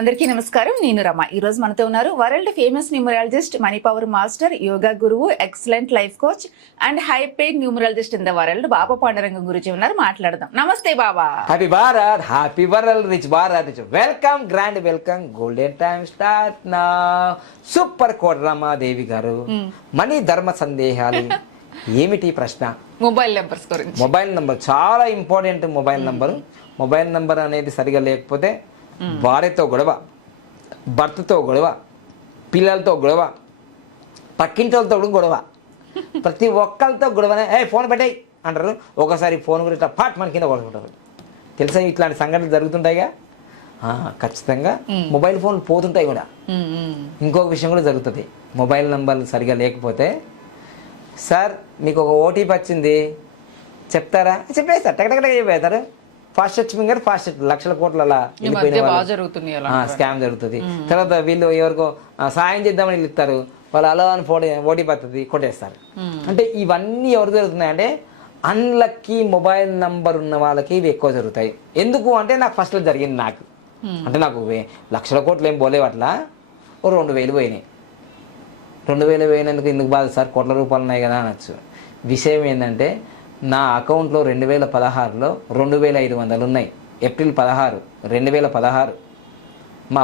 అందరికీ నమస్కారం. నేను రమ. ఈ రోజు మనతో ఉన్నారు world famous numerologist, money power master, yoga గురువు, excellent life coach and high paid numerologist in the world Baba Pandurangam గురించి ఉన్నారు. మాట్లాడదాం. నమస్తే Baba. Happy Bharat, happy world, rich Bharat, rich welcome, grand welcome. Golden time start నా. సూపర్ కోడ్ రమాదేవి గారు, మనీ ధర్మ సందేహాలు ఏమిటి ప్రశ్న? మొబైల్ నెంబర్స్ గురించి. మొబైల్ నంబర్ చాలా ఇంపార్టెంట్. మొబైల్ నంబర్ అనేది సరిగా లేకపోతే భార్యతో గొడవ, భర్తతో గొడవ, పిల్లలతో గొడవ, పక్కింటోళ్ళతో గొడవ, ప్రతి ఒక్కరితో గొడవనే. ఫోన్ పెట్టాయి అంటారు. ఒకసారి ఫోన్ గురించి పాట్ మన కింద కొడుకుంటారు. తెలుసా ఇట్లాంటి సంఘటనలు జరుగుతుంటాయిగా. ఖచ్చితంగా మొబైల్ ఫోన్లు పోతుంటాయి కూడా. ఇంకొక విషయం కూడా జరుగుతుంది. మొబైల్ నంబర్లు సరిగా లేకపోతే, సార్ మీకు ఒక ఓటీపీ వచ్చింది చెప్తారా, చెప్పేస్తారు. టకటకటగా చెప్పేస్తారు. ఫాస్ట్ ఫింగర్ ఫాస్ట్ లక్షల కోట్ల స్కామ్ జరుగుతుంది. తర్వాత వీళ్ళు ఎవరికో సాయం చేద్దామని ఇస్తారు, వాళ్ళు అలా అని ఓటీపీ వస్తుంది, కొట్టేస్తారు. అంటే ఇవన్నీ ఎవరు జరుగుతున్నాయి అంటే అన్లక్కీ మొబైల్ నంబర్ ఉన్న వాళ్ళకి ఇవి ఎక్కువ జరుగుతాయి. ఎందుకు అంటే నాకు ఫస్ట్లో జరిగింది. నాకు లక్షల కోట్లు ఏం పోలేవు, అట్లా 2,000 పోయినాయి. 2,000 పోయినందుకు ఎందుకు బాధ సార్, కోట్ల రూపాయలు ఉన్నాయి కదా అనొచ్చు. విషయం ఏంటంటే నా అకౌంట్లో 2016లో 2,500 ఉన్నాయి. ఏప్రిల్ 16, 2016 మా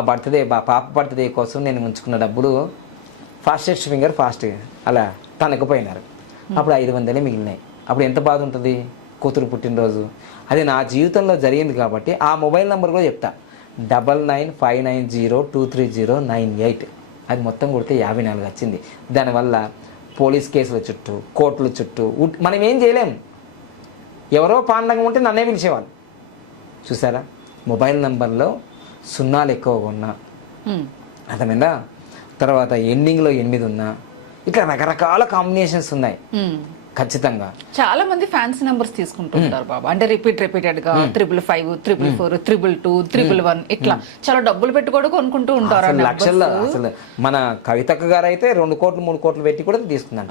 పాప బర్త్డే కోసం నేను ఉంచుకున్న డబ్బులు ఫాస్టెస్ట్ ఫింగర్ ఫాస్ట్ అలా తనకపోయినారు. అప్పుడు 500 మిగిలినాయి. అప్పుడు ఎంత బాధ ఉంటుంది, కూతురు పుట్టినరోజు. అది నా జీవితంలో జరిగింది కాబట్టి ఆ మొబైల్ నెంబర్ కూడా చెప్తా, 9959023098. అది మొత్తం కొడితే 54 వచ్చింది. దానివల్ల పోలీస్ కేసుల చుట్టూ, కోర్టుల చుట్టూ మనం ఏం చేయలేం. ఎవరో పాండంగా ఉంటే నన్నే పిలిచేవాళ్ళు. చూసారా, మొబైల్ నెంబర్లో 0 ఎక్కువగా ఉన్నా, అర్థమైందా, తర్వాత ఎండింగ్లో 8 ఉన్నా, ఇట్లా రకరకాల కాంబినేషన్స్ ఉన్నాయి. ఖచ్చితంగా చాలా మంది ఫ్యాన్సీ నెంబర్స్ తీసుకుంటుంటారు బాబా. అంటే రిపీటెడ్ గా 555, 444, 222, 111 ఇట్లా చాలా డబ్బులు పెట్టి కూడా కొనుక్కుంటూ ఉంటారు. లక్షల్లో అసలు మన కవితక్క గారు అయితే 2 కోట్లు 3 కోట్లు పెట్టి కూడా తీసుకుందంట.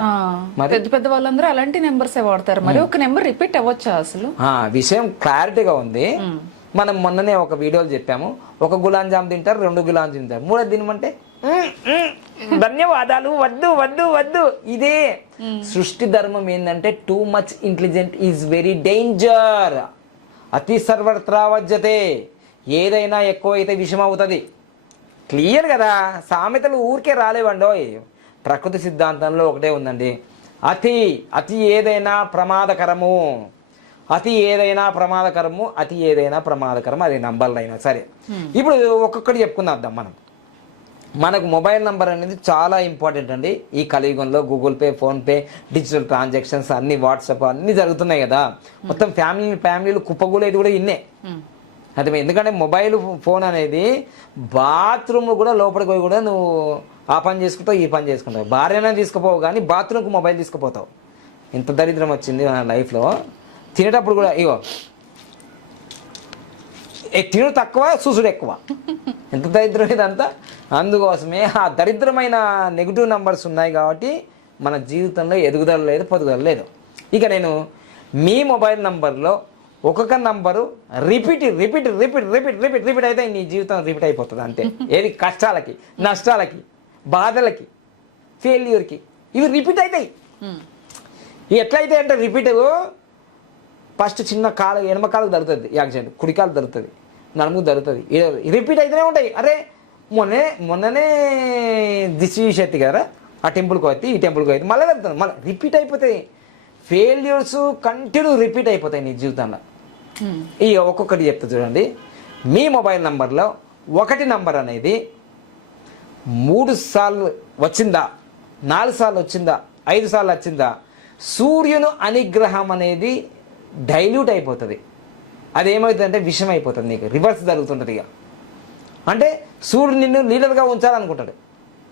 పెద్ద పెద్ద వాళ్ళందరూ అలాంటి నెంబర్స్ వాడతారు. మరి ఒక నెంబర్ రిపీట్ అవ్వచ్చా అసలు? విషయం క్లారిటీగా ఉంది. మనం మొన్ననే ఒక వీడియోలో చెప్పాము, 1 గులాబ్ జామ్ తింటారు, 2 గులాబ్ జామ్ తింటారు, 3 తినమంటే ధన్యవాదాలు, వద్దు వద్దు వద్దు. ఇదే సృష్టి ధర్మం ఏంటంటే too much intelligent is very danger. అతి సర్వత్రా వజ్జతే. ఏదైనా ఎక్కువ అయితే విషం అవుతుంది. క్లియర్ కదా. సామెతలు ఊరికే రాలేవండోయ్. ప్రకృతి సిద్ధాంతంలో ఒకటే ఉందండి, అతి ఏదైనా ప్రమాదకరము, అతి ఏదైనా ప్రమాదకరము, అతి ఏదైనా ప్రమాదకరము. అది నంబర్లు అయినా సరే. ఇప్పుడు ఒక్కొక్కటి చెప్పుకుందాం. మనకు మొబైల్ నంబర్ అనేది చాలా ఇంపార్టెంట్ అండి. ఈ కలియుగంలో Google pay, PhonePe, digital transactions అన్ని, వాట్సాప్ అన్నీ జరుగుతున్నాయి కదా. మొత్తం ఫ్యామిలీలు కుప్పగూలేది కూడా ఇన్నే. అదే, ఎందుకంటే మొబైల్ ఫోన్ అనేది బాత్రూమ్ కూడా లోపలికి పోయి కూడా నువ్వు ఆ పని చేసుకుంటావు, ఈ పని చేసుకుంటావు. భార్యనే తీసుకుపోవు కానీ బాత్రూమ్కి మొబైల్ తీసుకుపోతావు. ఇంత దరిద్రం వచ్చింది నా లైఫ్లో. తినేటప్పుడు కూడా ఇగో, తినడు తక్కువ, చూసుడు ఎక్కువ. ఎంత దరిద్రం ఇదంతా. అందుకోసమే ఆ దరిద్రమైన నెగిటివ్ నంబర్స్ ఉన్నాయి కాబట్టి మన జీవితంలో ఎదుగుదల లేదు, పొదుగుదల లేదు. ఇక నేను మీ మొబైల్ నంబర్లో ఒక్కొక్క నంబరు రిపీట్ అయితే నీ జీవితం రిపీట్ అయిపోతుంది అంతే. ఏది కష్టాలకి, నష్టాలకి, బాధలకి, ఫెయిల్యూర్కి ఇవి రిపీట్ అవుతాయి. ఎట్లయితే అంటే రిపీట్, ఫస్ట్ చిన్న ఎడమ కాలుకు జరుగుతుంది యాక్సిడెంట్, కుడి కాలు జరుగుతుంది, నడుముకు జరుగుతుంది, రిపీట్ అయితేనే ఉంటాయి. అరే మొన్ననే దిశ శక్తి కదా, ఆ టెంపుల్కి వచ్చి ఈ టెంపుల్కి అయితే మళ్ళీ జరుగుతుంది, మళ్ళీ రిపీట్ అయిపోతాయి. ఫెయిల్యూర్స్ కంటిన్యూ రిపీట్ అయిపోతాయి నీ జీవితంలో. ఇక ఒక్కొక్కటి చెప్తా చూడండి. మీ మొబైల్ నంబర్లో 1 నంబర్ అనేది 3 సార్లు వచ్చిందా, 4 సార్లు వచ్చిందా, 5 సార్లు వచ్చిందా, సూర్యుని అనుగ్రహం అనేది డైల్యూట్ అయిపోతుంది. అదేమవుతుందంటే విషం అయిపోతుంది, నీకు రివర్స్ జరుగుతుంటుంది. ఇక అంటే సూర్యుడు నిన్ను లీడర్గా ఉంచాలనుకుంటాడు,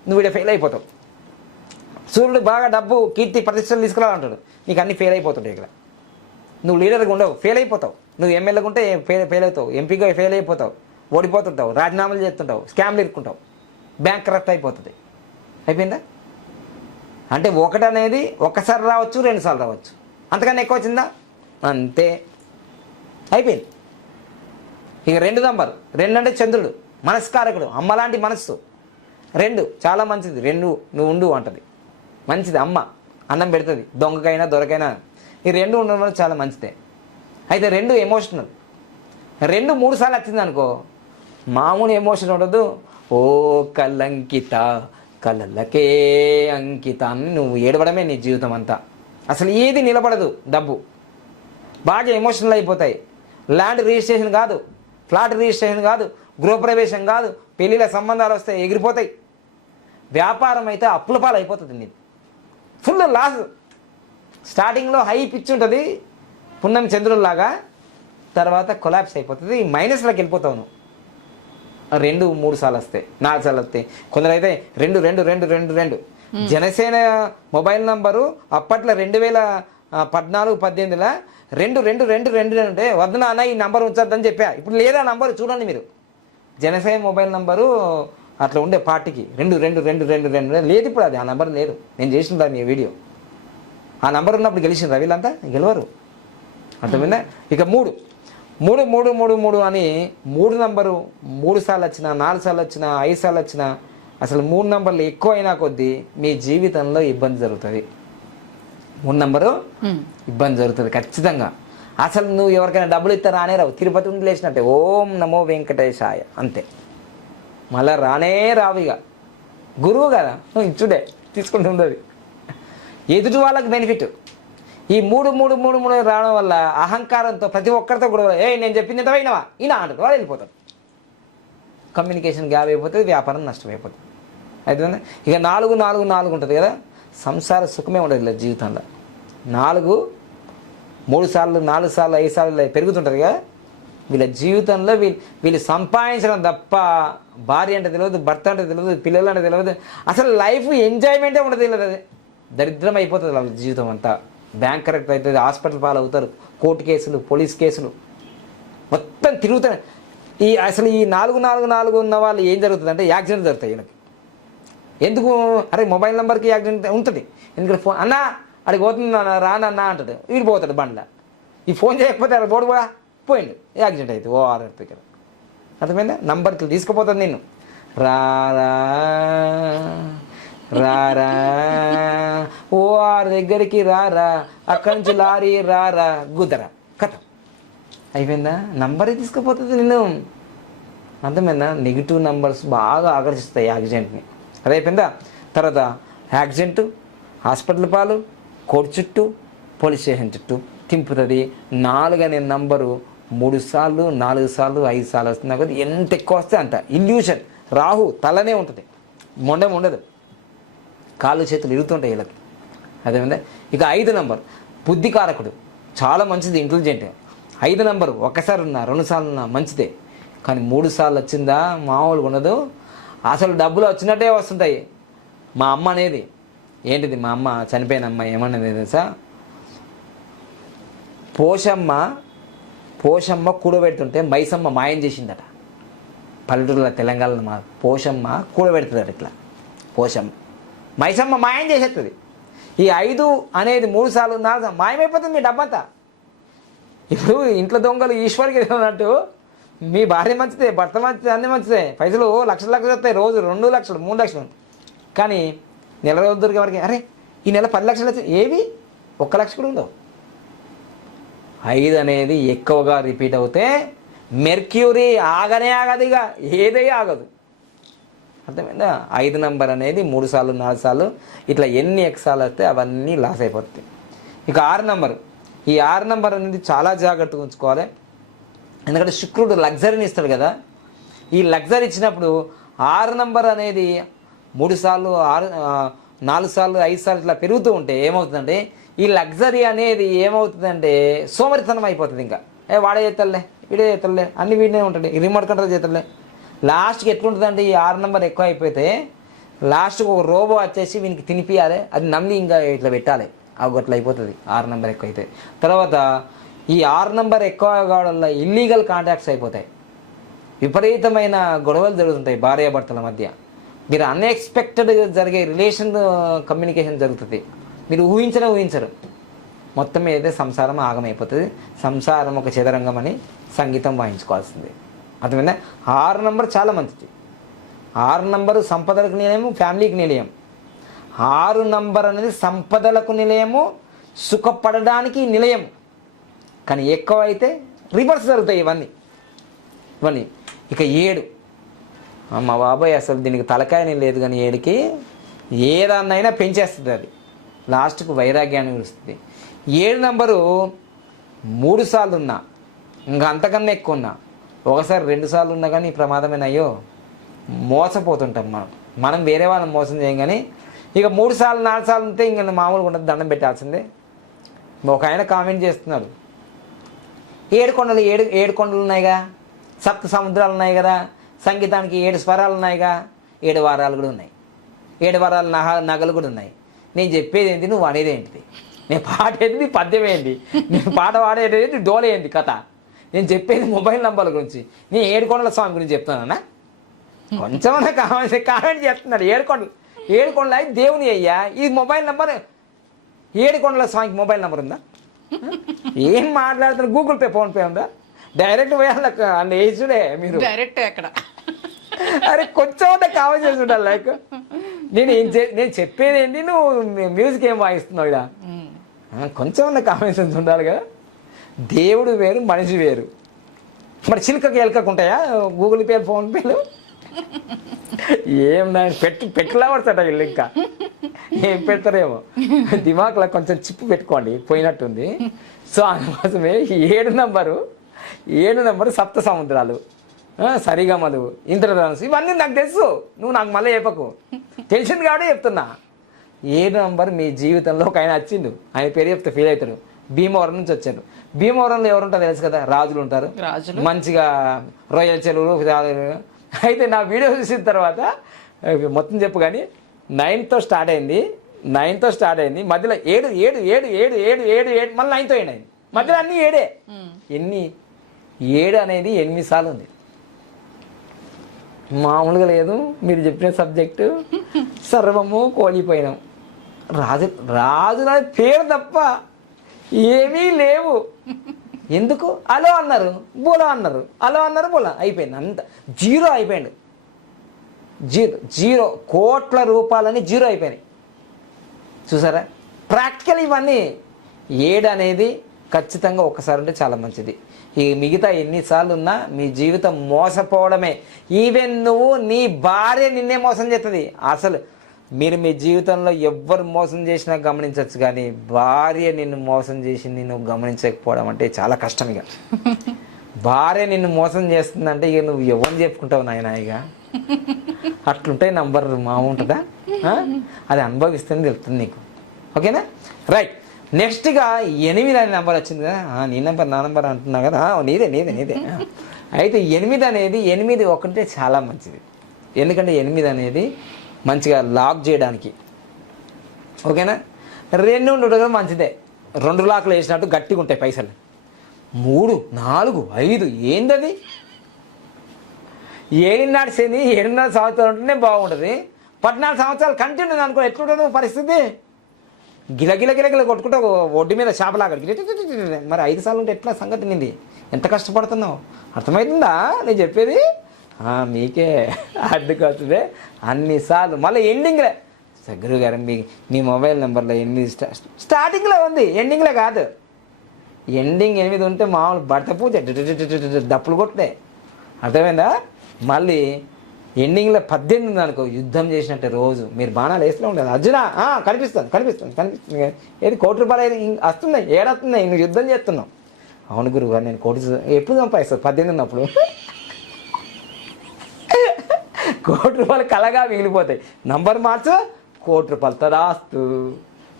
నువ్వు ఇక్కడ ఫెయిల్ అయిపోతావు. సూర్యుడు బాగా డబ్బు, కీర్తి, ప్రతిష్టలు తీసుకురావాలంటాడు, నీకు అన్ని ఫెయిల్ అయిపోతుంటాయి. ఇక్కడ నువ్వు లీడర్గా ఉండవు, ఫెయిల్ అయిపోతావు. నువ్వు ఎమ్మెల్యేగా ఉంటే ఫెయిల్ అవుతావు, ఎంపీగా ఫెయిల్ అయిపోతావు, ఓడిపోతుంటావు, రాజీనామాలు చేస్తుంటావు, స్కామ్లు ఇరుక్కుంటావు, బ్యాంక్ కరప్ట్ అయిపోతుంది. అయిపోయిందా? అంటే 1 అనేది ఒక్కసారి రావచ్చు, 2 సార్లు రావచ్చు, అంతకన్నా ఎక్కువ వచ్చిందా అంతే, అయిపోయింది. ఇక 2 నంబర్, 2 అంటే చంద్రుడు, మనస్కారకుడు, అమ్మలాంటి మనస్సు. 2 చాలా మంచిది. 2 నువ్వు ఉండు అంటది, మంచిది. అమ్మ అన్నం పెడుతుంది, దొంగకైనా దొరకైనా. ఈ 2 ఉండడం వల్ల చాలా మంచిదే. అయితే 2 ఎమోషనల్. 2 3 సార్లు వచ్చింది అనుకో, మామూలు ఎమోషన్ ఉండదు. ఓ కలంకిత కలలకే అంకిత అని నువ్వు ఏడవడమే నీ జీవితం అంతా. అసలు ఏది నిలబడదు. డబ్బు బాగా ఎమోషనల్ అయిపోతాయి. ల్యాండ్ రిజిస్ట్రేషన్ కాదు, ఫ్లాట్ రిజిస్ట్రేషన్ కాదు, గృహప్రవేశం కాదు, పెళ్ళిళ్ళ సంబంధాలు వస్తాయి, ఎగిరిపోతాయి. వ్యాపారం అయితే అప్పుల పాలు అయిపోతుంది. నీది ఫుల్ లాస్. స్టార్టింగ్లో హై పిచ్ ఉంటుంది పున్నం చంద్రుల్లాగా, తర్వాత కొలాప్స్ అయిపోతుంది, మైనస్లోకి వెళ్ళిపోతావు నువ్వు. 2 3 సార్లు వస్తాయి, 4 సార్లు వస్తాయి. కొందరు అయితే 2. జనసేన మొబైల్ నంబరు అప్పట్లో 2014-18లో 2 అంటే వద్దు నాన్న ఈ నంబర్ ఉంచొద్దని చెప్పా. ఇప్పుడు లేదా నంబరు చూడండి మీరు. జనసేన మొబైల్ నంబరు అట్లా ఉండే పార్టీకి 2 లేదు. ఇప్పుడు అది ఆ నంబర్ లేదు. నేను చేసిన మీ వీడియో ఆ నంబర్ ఉన్నప్పుడు గెలిచిండ్రా వీళ్ళంతా? గెలవరు. అర్థమైందా? ఇక 3 అని 3 నంబరు 3 సార్లు వచ్చినా, 4 సార్లు వచ్చినా, 5 సార్లు వచ్చినా, అసలు 3 నంబర్లు ఎక్కువ అయినా కొద్దీ మీ జీవితంలో ఇబ్బంది జరుగుతుంది. 3 నంబరు ఇబ్బంది జరుగుతుంది ఖచ్చితంగా. అసలు నువ్వు ఎవరికైనా డబ్బులు ఇస్తా రానే రావు. తిరుపతి ఉండి లేచినట్టే ఓం నమో వెంకటేశాయ అంతే, మళ్ళా రానే రావు. ఇక గురువు కదా ఇచ్చుడే తీసుకుంటుంది. ఎదుటి వాళ్ళకి బెనిఫిట్. ఈ 3 రావడం వల్ల అహంకారంతో ప్రతి ఒక్కరితో కూడా నేను చెప్పింది ఎంత అయినవా ఇలా అంటారు, వాళ్ళు వెళ్ళిపోతారు. కమ్యూనికేషన్ గ్యాప్ అయిపోతుంది, వ్యాపారం నష్టమైపోతుంది. అయితే ఇక 4 ఉంటుంది కదా, సంసార సుఖమే ఉండదు ఇలా జీవితంలో. 3 సార్లు 4 సార్లు 5 సార్లు పెరుగుతుంటుంది కదా వీళ్ళ జీవితంలో. వీళ్ళు సంపాదించడం తప్ప భార్య అంటే తెలియదు, భర్త అంటే తెలియదు, పిల్లలు అంటే తెలియదు, అసలు లైఫ్ ఎంజాయ్మెంటే ఉండదు. తెలియదు, దరిద్రం అయిపోతుంది వాళ్ళ జీవితం అంతా. బ్యాంక్ కరెక్ట్ అవుతుంది, హాస్పిటల్ పాలు అవుతారు, కోర్టు కేసులు, పోలీస్ కేసులు మొత్తం తిరుగుతాయి. అసలు ఈ 4 ఉన్న వాళ్ళు ఏం జరుగుతుంది అంటే యాక్సిడెంట్ జరుగుతాయి వీళ్ళకి. ఎందుకు? అరే మొబైల్ నెంబర్కి యాక్సిడెంట్ ఉంటుంది. ఎందుకంటే ఫోన్ అన్నా అడిగి పోతుంది రానన్నా అంటాడు, వీడు పోతాడు బండ్ల. ఈ ఫోన్ చేయకపోతే అక్కడ పోయిండు, యాక్సిడెంట్ అవుతుంది. ఓ ఆర్ దగ్గర. అర్థమైందా? నంబర్ తీసుకుపోతుంది నిన్ను. రారా ఓ ఆర్ దగ్గరికి రారా, అక్కడి నుంచి లారీ రారా గుద్దరా కథ అయిపోయిందా? నంబరే తీసుకుపోతుంది నిన్ను. అర్థమైందా? నెగిటివ్ నంబర్స్ బాగా ఆకర్షిస్తాయి యాక్సిడెంట్ని. అది అయిపోయిందా? తర్వాత యాక్సిడెంట్, హాస్పిటల్ పాలు, కోర్టు చుట్టూ, పోలీస్ స్టేషన్ చుట్టూ తింపుతుంది. 4 అనే నంబరు 3 సార్లు 4 సార్లు 5 సార్లు వస్తుంది. కాబట్టి ఎంత ఎక్కువ వస్తే అంత ఇల్యూషన్. రాహు తలనే ఉంటుంది, మొండం ఉండదు, కాళ్ళు చేతులు ఇరుగుతుంటాయి వీళ్ళకి. అదేవిధంగా ఇక 5 నంబర్ బుద్ధికారకుడు, చాలా మంచిది, ఇంటెలిజెంట్. 5 నంబరు ఒక్కసారి ఉన్నా 2 సార్లు ఉన్నా మంచిదే, కానీ 3 సార్లు వచ్చిందా మామూలుగా ఉండదు. అసలు డబ్బులు వచ్చినట్టే వస్తుంటాయి. మా అమ్మ అనేది ఏంటిది, మా అమ్మ చనిపోయిన అమ్మ ఏమన్నది తెలుసా? పోషమ్మ కూడబెడుతుంటే మైసమ్మ మాయం చేసిందట. పల్లెటూరులో తెలంగాణలో మా పోషమ్మ కూడబెడుతుందట. ఇట్లా పోషమ్మ మైసమ్మ మాయం చేసేస్తుంది. ఈ 5 అనేది 3 సార్లు 4 సార్లు మాయమైపోతుంది మీ డబ్బంతా. ఇప్పుడు ఇంట్లో దొంగలు ఈశ్వరికి అన్నట్టు మీ భార్య మంచిదే, భర్త మంచిదే, అన్నీ మంచిదే, పైసలు లక్షలు వస్తాయి రోజు, 2 లక్షలు 3 లక్షలు. కానీ నెల రోజు దొరికే వరకు అరే ఈ నెల 10 లక్షలు వచ్చాయి, ఏవి 1 లక్ష కూడా ఉండవు. 5 అనేది ఎక్కువగా రిపీట్ అవుతే మెర్క్యూరీ ఆగనే ఆగదు, ఇక ఏదే ఆగదు. అర్థమైందా? 5 నంబర్ అనేది 3 సార్లు 4 సార్లు ఇట్లా ఎన్ని ఎక్సాలు వస్తే అవన్నీ లాస్ అయిపోతాయి. ఇక 6 నంబరు, ఈ 6 నంబర్ అనేది చాలా జాగ్రత్తగా ఉంచుకోవాలి. ఎందుకంటే శుక్రుడు లగ్జరీని ఇస్తాడు కదా. ఈ లగ్జరీ ఇచ్చినప్పుడు 6 నంబర్ అనేది 3 సార్లు 4 సార్లు 5 సార్లు ఇట్లా పెరుగుతూ ఉంటే ఏమవుతుందంటే ఈ లగ్జరీ అనేది ఏమవుతుందంటే సోమరితనం అయిపోతుంది. ఇంకా వాడే చేతలే, వీడే చేతలే, అన్ని వీడినే ఉంటుంది, రిమోట్ కంట్రోల్ చేతలే. లాస్ట్కి ఎట్లుంటుందంటే ఈ 6 నంబర్ ఎక్కువ అయిపోతే లాస్ట్కి ఒక రోబో వచ్చేసి వీనికి తినిపియాలి, అది నమ్మి ఇంకా ఇట్లా పెట్టాలి, అట్లా అయిపోతుంది 6 నంబర్ ఎక్కువ అయితే. తర్వాత ఈ 6 నంబర్ ఎక్కువ కావడం వల్ల ఇల్లీగల్ కాంటాక్ట్స్ అయిపోతాయి, విపరీతమైన గొడవలు జరుగుతుంటాయి భార్యాభర్తల మధ్య. మీరు అన్ఎక్స్పెక్టెడ్గా జరిగే రిలేషన్ కమ్యూనికేషన్ జరుగుతుంది, మీరు ఊహించరు. మొత్తం ఏదైతే సంసారం ఆగమైపోతుంది. సంసారం ఒక చదరంగం అని సంగీతం వాయించుకోవాల్సిందే. అర్థమైందా? 6 నంబర్ చాలా మంచిది. 6 నంబరు సంపదలకు నిలయము, ఫ్యామిలీకి నిలయం. 6 నంబర్ అనేది సంపదలకు నిలయము, సుఖపడడానికి నిలయం. కానీ ఎక్కువ అయితే రివర్స్ జరుగుతాయి ఇవన్నీ. ఇక 7 మా బాబాయ్ అసలు దీనికి తలకాయని లేదు, కానీ 7కి ఏదాన్నైనా పెంచేస్తుంది. అది లాస్ట్కు వైరాగ్యాన్ని వస్తుంది. 7 నంబరు 3 సార్లు ఉన్నా, ఇంకా అంతకన్నా ఎక్కువ ఉన్నా, ఒకసారి 2 సార్లు ఉన్నా కానీ ప్రమాదమేనయ్యో, మోసపోతుంటాం మనం వేరే వాళ్ళని మోసం చేయం. కానీ ఇక 3 సార్లు 4 సార్లు ఉంటే ఇంకా మామూలుగా ఉంటుంది, దండం పెట్టాల్సిందే. ఒక ఆయన కామెంట్ చేస్తున్నాడు, 7 కొండలు 7 కొండలు ఉన్నాయిగా, 7 సముద్రాలు ఉన్నాయి కదా, సంగీతానికి 7 స్వరాలు ఉన్నాయిగా, 7 వారాలు కూడా ఉన్నాయి, 7 వారాల నగలు కూడా ఉన్నాయి. నేను చెప్పేది ఏంటి, నువ్వు అనేది ఏంటిది? నేను పాడేది నీ పద్యం ఏంటి, నేను పాట పాడేది డోలే ఏంటి కథ? నేను చెప్పేది మొబైల్ నంబర్ల గురించి, నేను 7 కొండల స్వామి గురించి చెప్తున్నానా? కొంచెమన్నా కామెంట్ చేస్తున్నాడు. 7 కొండలు అయితే దేవుని అయ్యా, ఇది మొబైల్ నెంబర్. 7 కొండల స్వామికి మొబైల్ నెంబర్ ఉందా? ఏం మాట్లాడుతున్నారు? గూగుల్ పే, ఫోన్పే ఉందా? డైరెక్ట్ పోయాలి అంటే వేసుడే మీరు డైరెక్ట్ ఎక్కడ? అరే కొంచెం కామెంట్ చేసి ఉండాలి. లైక్ నేను చెప్పేది ఏంటి, నువ్వు మ్యూజిక్ ఏం వాయిస్తున్నావు ఇదా? కొంచెం కామెంట్స్ ఉండాలి కదా. దేవుడు వేరు, మనిషి వేరు. మరి చిలుకకి ఎలకకు ఉంటాయా గూగుల్ పే, ఫోన్పేలు? ఏం పెట్టులా పడతాట వీళ్ళు, ఇంకా ఏం పెడతారేమో. దిమాక్లో కొంచెం చిప్పు పెట్టుకోండి, పోయినట్టుంది. సో అందుకోసమే 7 నంబరు 7 సముద్రాలు, సరిగమలు, ఇంద్రధనుసు, ఇవన్నీ నాకు తెలుసు. నువ్వు నాకు మళ్ళీ చెప్పకు, తెలిసింది కాబట్టి చెప్తున్నా. 7 నంబర్ మీ జీవితంలో ఒక ఆయన వచ్చిండు, ఆయన పేరు చెప్తే ఫీల్ అవుతాడు. భీమవరం నుంచి వచ్చారు. భీమవరంలో ఎవరుంటారో తెలుసు కదా, రాజులు ఉంటారు, మంచిగా రొయ్యల చెరువులు. అయితే నా వీడియో చూసిన తర్వాత మొత్తం చెప్పు, కానీ 9తో స్టార్ట్ అయింది, మధ్యలో 7 మళ్ళీ 9తో ఎండ్ అయింది, మధ్యలో అన్నీ 7. ఎన్ని 7 అనేది 8 సార్లు ఉంది, మామూలుగా లేదు. మీరు చెప్పిన సబ్జెక్టు సర్వము కోల్పోయినాం. రాజుల పేరు తప్ప ఏమీ లేవు. ఎందుకు? అలో అన్నారు, బోలో అన్నారు, బోలా అయిపోయింది, అంత జీరో అయిపోయాడు. జీరో కోట్ల రూపాయలని జీరో అయిపోయినాయి. చూసారా? ప్రాక్టికల్ ఇవన్నీ. 7 అనేది ఖచ్చితంగా ఒక్కసారి ఉంటే చాలా మంచిది. ఈ మిగతా ఎన్నిసార్లు ఉన్నా మీ జీవితం మోసపోవడమే. ఈవెన్ నువ్వు నీ భార్య నిన్నే మోసం చేస్తుంది. అసలు మీరు మీ జీవితంలో ఎవ్వరు మోసం చేసినా గమనించవచ్చు, కానీ భార్య నిన్ను మోసం చేసి నిన్ను గమనించకపోవడం అంటే చాలా కష్టం. ఇక భార్య నిన్ను మోసం చేస్తుందంటే ఇక నువ్వు ఎవరిని చెప్పుకుంటావు నాయన? ఇక అట్లుంటాయి. నంబర్ ఉంటుందా? అది అనుభవిస్తుంది, తెలుస్తుంది నీకు. ఓకేనా? రైట్. నెక్స్ట్గా 8 అనే నెంబర్ వచ్చింది కదా. నీ నెంబర్ నా నెంబర్ అంటున్నా కదా, నీదే. అయితే 8 అనేది 8 ఒకటే చాలా మంచిది. ఎందుకంటే 8 అనేది మంచిగా లాక్ చేయడానికి. ఓకేనా? 2 ఉండడం మంచిదే, 2 లాక్లు వేసినట్టు గట్టిగా ఉంటాయి పైసలు. 3, 4, 5 ఏందది? 7 శని 7.5 సంవత్సరాలు ఉంటేనే బాగుంటుంది. 14 సంవత్సరాలు కంటిన్యూ అనుకో, ఎట్లుంటుందో పరిస్థితి? గిల కొట్టుకుంటా ఒడ్డు మీద చేపలాగా. మరి 5 సార్లు ఉంటే ఎట్లా సంగతి? నింది ఎంత కష్టపడుతున్నావు, అర్థమవుతుందా నేను చెప్పేది? మీకే అడ్డుకొస్తుంది అన్నిసార్లు. మళ్ళీ ఎండింగ్లే గురువు గారు మీ మొబైల్ నెంబర్లో 8 స్టార్టింగ్లో ఉంది, ఎండింగ్లో కాదు. ఎండింగ్ 8 ఉంటే మామూలు భర్త పూజ దప్పులు కొట్టే, అర్థమైందా? మళ్ళీ ఎండింగ్లో 18 ఉంది అనుకో, యుద్ధం చేసినట్టే. రోజు మీరు బాణాలు వేస్తూ ఉండదు. అర్జున కనిపిస్తుంది. ఏది 1 కోటి రూపాయలు వస్తున్నాయి, ఏడొస్తున్నాయి, నువ్వు యుద్ధం చేస్తున్నావు. అవును గురువు గారు, నేను 1 కోటి ఎప్పుడు సంపాదిస్తాను? 18 ఉన్నప్పుడు 1 కోటి రూపాయలు కలగా మిగిలిపోతాయి. నంబర్ మార్చు, 1 కోటి రూపాయలు తదాస్తు.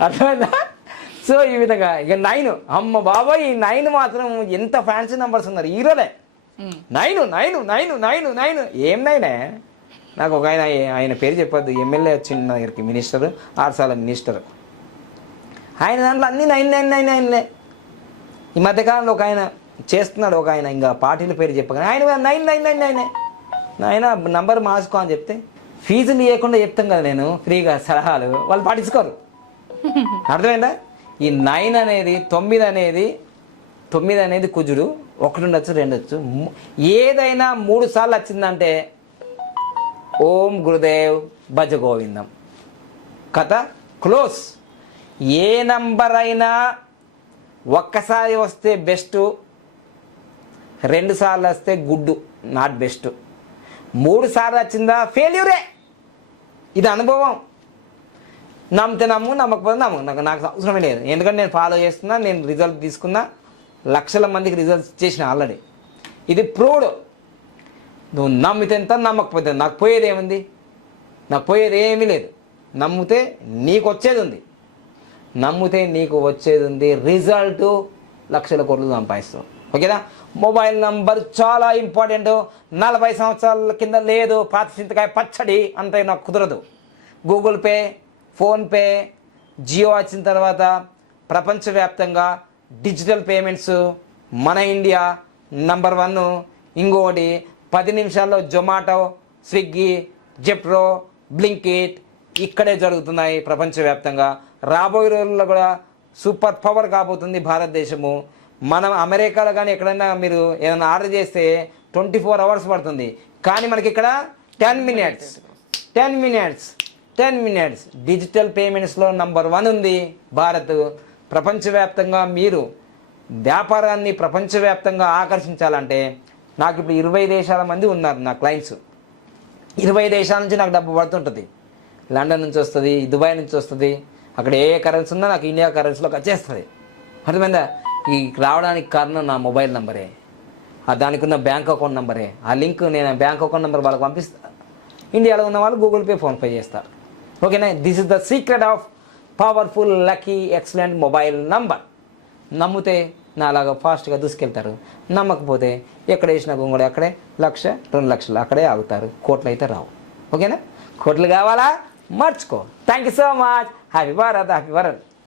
అర్థమైందా? సో ఈ విధంగా ఇక 9, అమ్మ బాబాయ్, ఈ 9 మాత్రం ఎంత ఫ్యాన్సీ నెంబర్స్ ఉన్నారు హీరోలే. 9 ఏం 9? నాకు ఒక ఆయన పేరు చెప్పొద్దు, ఎమ్మెల్యే వచ్చింది నా దగ్గరికి, మినిస్టర్, 6 సార్ల మినిస్టర్. ఆయన దాంట్లో అన్ని 9. ఈ మధ్యకాలంలో ఒక ఆయన చేస్తున్నాడు, ఒక ఆయన ఇంకా పార్టీల పేరు చెప్పగానే ఆయన 9 ఆయన నంబర్ మార్చుకో అని చెప్తే, ఫీజులు ఇవ్వకుండా చెప్తాం కదా నేను ఫ్రీగా సలహాలు, వాళ్ళు పట్టించుకోరు. అర్థమైందా? ఈ 9 అనేది 9 అనేది కుజుడు, ఒకటి ఉండొచ్చు, రెండు వచ్చు. ఏదైనా 3 సార్లు వచ్చిందంటే ఓం గురుదేవ్ భజ గోవిందం, కథ క్లోజ్. ఏ నంబర్ అయినా ఒక్కసారి వస్తే బెస్ట్, 2 సార్లు వస్తే గుడ్, నాట్ బెస్ట్. 3 సార్లు వచ్చిందా ఫెయిల్యూరే. ఇది అనుభవం. నమ్మితే నమ్ము, నమ్మకపోతే నమ్ము, నాకు అవసరమే లేదు. ఎందుకంటే నేను ఫాలో చేస్తున్నా, నేను రిజల్ట్ తీసుకున్నా, లక్షల మందికి రిజల్ట్స్ చేసిన ఆల్రెడీ. ఇది ప్రూవ్డ్. నువ్వు నమ్మితే ఎంత, నమ్మకపోతే నాకు పోయేది ఏముంది? నాకు పోయేది ఏమీ లేదు. నమ్మితే నీకు వచ్చేది ఉంది, నమ్మితే నీకు వచ్చేది ఉంది. రిజల్ట్ లక్షల కోట్లు సంపాదిస్తావు. ఓకేనా? మొబైల్ నంబర్ చాలా ఇంపార్టెంట్. 40 సంవత్సరాల కింద లేదు, పాత చింతకాయ పచ్చడి అంతే నాకు కుదరదు. గూగుల్ పే, ఫోన్పే, జియో వచ్చిన తర్వాత ప్రపంచవ్యాప్తంగా డిజిటల్ పేమెంట్స్ మన ఇండియా నంబర్ 1. ఇంకోటి 10 నిమిషాల్లో జొమాటో, స్విగ్గీ, జెప్టో, బ్లింకిట్ ఇక్కడే జరుగుతున్నాయి ప్రపంచవ్యాప్తంగా. రాబోయే రోజుల్లో కూడా సూపర్ పవర్ కాబోతుంది భారతదేశము. మనం అమెరికాలో కానీ ఎక్కడైనా మీరు ఏదైనా ఆర్డర్ చేస్తే 24 అవర్స్ పడుతుంది, కానీ మనకి ఇక్కడ 10 మినిట్స్ డిజిటల్ పేమెంట్స్లో నంబర్ 1 ఉంది భారత్. ప్రపంచవ్యాప్తంగా మీరు వ్యాపారాన్ని ప్రపంచవ్యాప్తంగా ఆకర్షించాలంటే, నాకు ఇప్పుడు 20 దేశాల మంది ఉన్నారు నా క్లయింట్స్. 20 దేశాల నుంచి నాకు డబ్బు పడుతుంటుంది. లండన్ నుంచి వస్తుంది, దుబాయ్ నుంచి వస్తుంది. అక్కడ ఏ కరెన్సీ ఉన్నా నాకు ఇండియా కరెన్సీలోకి వచ్చేస్తుంది. అర్థమైందా? ఈ రావడానికి కారణం నా మొబైల్ నెంబరే, దానికి ఉన్న బ్యాంక్ అకౌంట్ నెంబరే. ఆ లింక్ నేను బ్యాంక్ అకౌంట్ నెంబర్ వాళ్ళకి పంపిస్తాను. ఇండియాలో ఉన్న వాళ్ళు గూగుల్ పే, ఫోన్పే చేస్తారు. ఓకేనా? This is the secret of powerful lucky excellent mobile number. నమ్మితే నాలాగా ఫాస్ట్గా దూసుకెళ్తారు, నమ్మకపోతే ఎక్కడ వేసిన గుంగడు అక్కడే 1,00,000, 2,00,000 అక్కడే ఆగుతారు. కోట్లు అయితే రావు. ఓకేనా? కోట్లు కావాలా? మర్చుకో. Thank you so much. Happy Bharat, happy world.